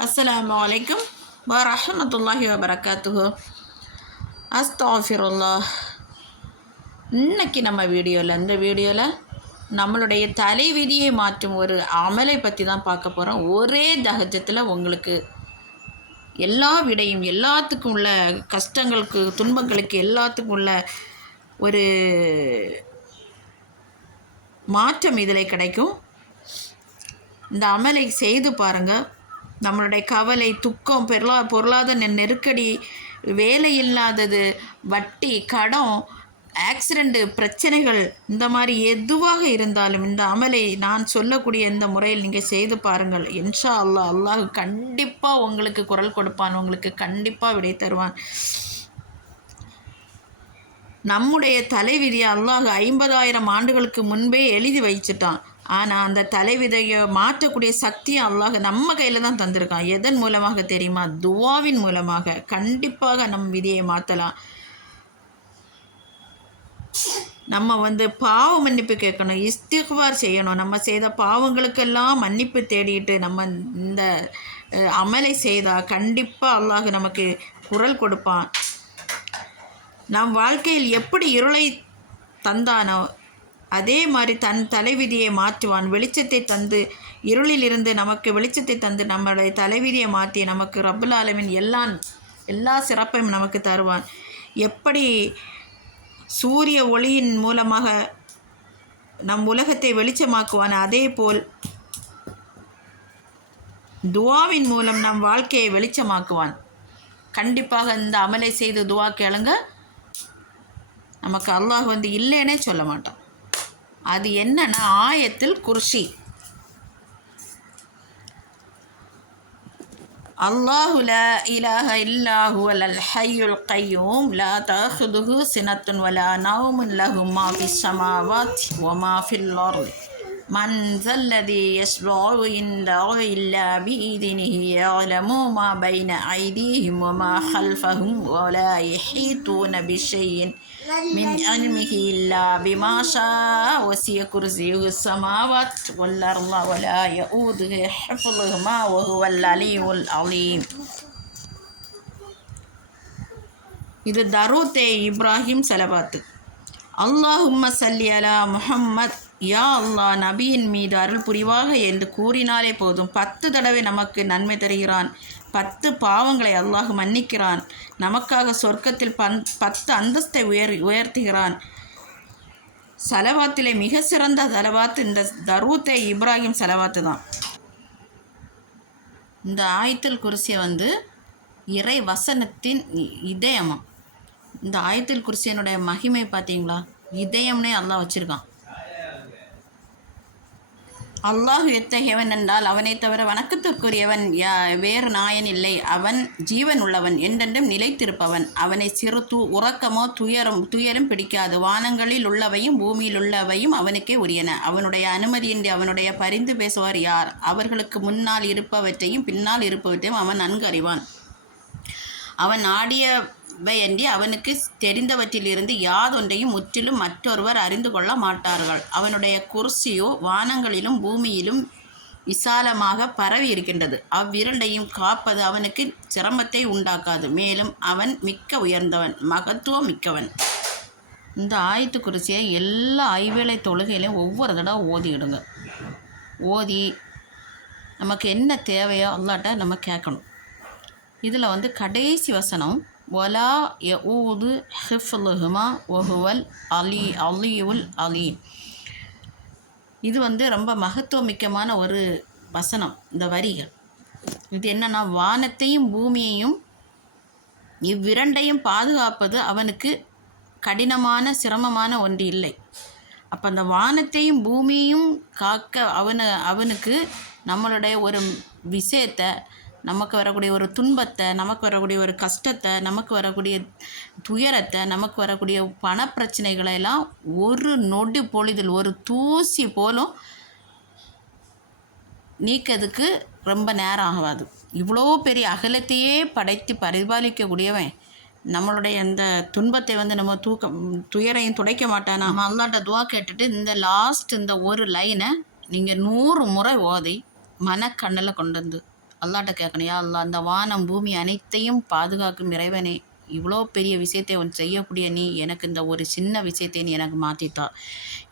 அஸ்லாம் வலைக்கம் வரமத்துல்லாஹி வபரகாத்துஹு. அஸ்தாஃபிருல்லா இன்னைக்கு நம்ம வீடியோவில் இந்த வீடியோவில் நம்மளுடைய தலைவிதியை மாற்றும் ஒரு அமலை பற்றி தான் பார்க்க போகிறோம் ஒரே தகஜத்தில் உங்களுக்கு எல்லா விடையும் எல்லாத்துக்கும் உள்ள கஷ்டங்களுக்கு துன்பங்களுக்கு எல்லாத்துக்கும் உள்ள ஒரு மாற்றம் இதில் கிடைக்கும். இந்த அமலை செய்து பாருங்கள் நம்மளுடைய கவலை துக்கம் பொருளா பொருளாதார நெருக்கடி வேலை இல்லாதது வட்டி கடன் ஆக்சிடெண்ட்டு பிரச்சனைகள் இந்த மாதிரி எதுவாக இருந்தாலும் இந்த அமலை நான் சொல்லக்கூடிய இந்த முறையில் நீங்கள் செய்து பாருங்கள். இன்ஷா அல்லாஹ் அல்லாஹ் கண்டிப்பாக உங்களுக்கு குரல் கொடுப்பான் உங்களுக்கு கண்டிப்பாக விடை தருவான். நம்முடைய தலைவிதியை அல்லாஹ் ஐம்பதாயிரம் ஆண்டுகளுக்கு முன்பே எழுதி வைச்சிட்டான். ஆனால் அந்த தலைவிதையை மாற்றக்கூடிய சக்தியை அல்லாஹ் நம்ம கையில் தான் தந்திருக்கான். எதன் மூலமாக தெரியுமா? துவாவின் மூலமாக. கண்டிப்பாக நம் விதியை மாற்றலாம் நம்ம வந்து பாவ மன்னிப்பு கேட்கணும் இஸ்திக்பார் செய்யணும். நம்ம செய்த பாவங்களுக்கெல்லாம் மன்னிப்பு தேடிட்டு நம்ம இந்த அமலை செய்தால் கண்டிப்பாக அல்லாஹ் நமக்கு குரல் கொடுப்பான். நம் வாழ்க்கையில் எப்படி இருளை தந்தானோ அதே மாதிரி தன் தலைவிதியை மாற்றுவான். வெளிச்சத்தை தந்து இருளிலிருந்து நமக்கு வெளிச்சத்தை தந்து நம்மளுடைய தலைவிதியை மாற்றி நமக்கு ரப்புல் ஆலமின் எல்லா எல்லா சிறப்பையும் நமக்கு தருவான். எப்படி சூரிய ஒளியின் மூலமாக நம் உலகத்தை வெளிச்சமாக்குவான் அதே போல் துவாவின் மூலம் நம் வாழ்க்கையை வெளிச்சமாக்குவான். கண்டிப்பாக இந்த அமலை செய்து துவா கேளுங்க. நமக்கு அல்லாஹ் வந்து இல்லைன்னே சொல்ல மாட்டான். அது என்னன்னா ஆயத்தில் குர்சி அல்லாஹு லா இலாஹ இல்லா ஹுவல் அல் ஹய்யுல் கய்யூம் லா தஅஹுதுஹு சினத்துன் வலா நௌமுன் லஹு மா ஃபிஸ் ஸமாவாத்தி வ மா ஃபில் அர்தி من ذا الذي يشفع عنده إلا بإذنه يعلم ما بين أيديهم وما خلفهم ولا يحيطون بشيء من علمه إلا بما شاء وسع كرسيه السماوات والأرض ولا يؤوده حفظهما وهو العلي العظيم இது தரூத்தே இப்ராஹிம் செலவாத்து அல்லாஹும்ம சல்லி அலா முஹம்மத். யா அல்லாஹ் நபியின் மீது அருள் புரிவாக என்று கூறினாலே போதும். பத்து தடவை நமக்கு நன்மை தருகிறான். பத்து பாவங்களை அல்லாஹ் மன்னிக்கிறான். நமக்காக சொர்க்கத்தில் பன் பத்து அந்தஸ்தை உயர் உயர்த்துகிறான். செலவாத்திலே மிக சிறந்த செலவாத்து இந்த தருவத்தை இப்ராஹிம் செலவாத்து தான். இந்த ஆயத்தில் குருசியை வந்து இறை வசனத்தின் இதயமம். இந்த ஆயத்தில் குர்சியனுடைய மகிமை பார்த்தீங்களா? இதயம்னே அல்லாஹ் வச்சிருக்கான். அல்லாஹ் எத்தகையவன் என்றால் அவனை தவிர வணக்கத்திற்குரியவன் யா வேறு நாயன் இல்லை. அவன் ஜீவன் உள்ளவன் என்றென்றும் நிலைத்திருப்பவன். அவனை சிறு து உறக்கமோ துயரும் துயரும் பிடிக்காது. வானங்களில் உள்ளவையும் பூமியில் உள்ளவையும் அவனுக்கே உரியன. அவனுடைய அனுமதியின்றி அவனுடைய பரிந்து பேசுவார் யார்? அவர்களுக்கு முன்னால் இருப்பவற்றையும் பின்னால் இருப்பவற்றையும் அவன் நன்கு அறிவான். அவன் ஆடிய ஆடியவையன்றி அவனுக்கு தெரிந்தவற்றிலிருந்து யாதொன்றையும் முற்றிலும் மற்றொருவர் அறிந்து கொள்ள மாட்டார்கள். அவனுடைய குர்சியோ வானங்களிலும் பூமியிலும் விசாலமாக பரவி இருக்கின்றது. அவ்விரண்டையும் காப்பது அவனுக்கு சிரமத்தை உண்டாக்காது. மேலும் அவன் மிக்க உயர்ந்தவன் மகத்துவம் மிக்கவன். இந்த ஆயத்து குறிச்சியை எல்லா ஐவேளை தொழுகையிலையும் ஒவ்வொரு தடவை ஓதிடுங்க ஓதி நமக்கு என்ன தேவையோ அல்லாட்ட நம்ம கேட்கணும். இதில் வந்து கடைசி வசனம் ஒலா யஊது ஹிஃப்லுஹுமா ஒஹுவல் அலி அலியுல் அலி இது வந்து ரொம்ப மகத்துவமிக்கமான ஒரு வசனம் இந்த வரிகள். இது என்னன்னா வானத்தையும் பூமியையும் இவ்விரண்டையும் பாதுகாப்பது அவனுக்கு கடினமான சிரமமான ஒன்று இல்லை. அப்போ அந்த வானத்தையும் பூமியையும் காக்க அவனு அவனுக்கு நம்மளுடைய ஒரு விஷயத்தை நமக்கு வரக்கூடிய ஒரு துன்பத்தை நமக்கு வரக்கூடிய ஒரு கஷ்டத்தை நமக்கு வரக்கூடிய துயரத்தை நமக்கு வரக்கூடிய பணப்பிரச்சனைகளை எல்லாம் ஒரு நொடி பொழுதில் ஒரு தூசி போலும் நீக்கிறதுக்கு ரொம்ப நேரம் ஆகாது. இவ்வளோ பெரிய அகலத்தையே படைத்து பரிபாலிக்கக்கூடியவன் நம்மளுடைய அந்த துன்பத்தை வந்து நம்ம தூக்க துயரையும் துடைக்க மாட்டானா? நம்ம அல்லாட்ட துவா கேட்டுட்டு இந்த லாஸ்ட் இந்த ஒரு லைனை நீங்கள் நூறு முறை ஓதி மனக்கண்ணில் கொண்டு வந்து அல்லாட்ட கேட்கணும் யா அல்லா அந்த வானம் பூமி அனைத்தையும் பாதுகாக்கும் இறைவனே. இவ்வளோ பெரிய விஷயத்தை உன் செய்யக்கூடிய நீ எனக்கு இந்த ஒரு சின்ன விஷயத்தை நீ எனக்கு மாற்றித்தா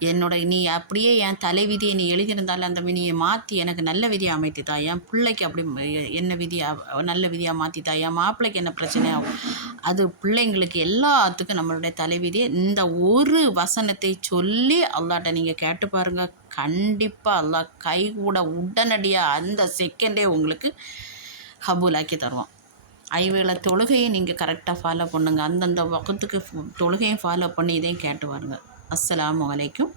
என்னோட நீ அப்படியே என் தலைவிதியை நீ எழுதியிருந்தாலும் அந்த விதியை மாற்றி எனக்கு நல்ல விதியை அமைத்தித்தா. என் பிள்ளைக்கு அப்படி என்ன விதியாக நல்ல விதியாக மாற்றித்தா என் மாப்பிள்ளைக்கு என்ன பிரச்சனையாகும் அது பிள்ளைங்களுக்கு எல்லாத்துக்கும் நம்மளுடைய தலைவிதியை இந்த ஒரு வசனத்தை சொல்லி அல்லாட்ட நீங்கள் கேட்டு பாருங்கள் கண்டிப்பாக அல்லா கை கூட உடனடியாக அந்த செகண்டே உங்களுக்கு கபூலாக்கி தருவோம் ஐவேளை தொழுகையை நீங்கள் கரெக்டாக ஃபாலோ பண்ணுங்கள் அந்தந்த பக்கத்துக்கு தொழுகையும் ஃபாலோ பண்ணி இதையும் கேட்டு வாருங்க. அஸ்ஸலாமு அலைக்கும்.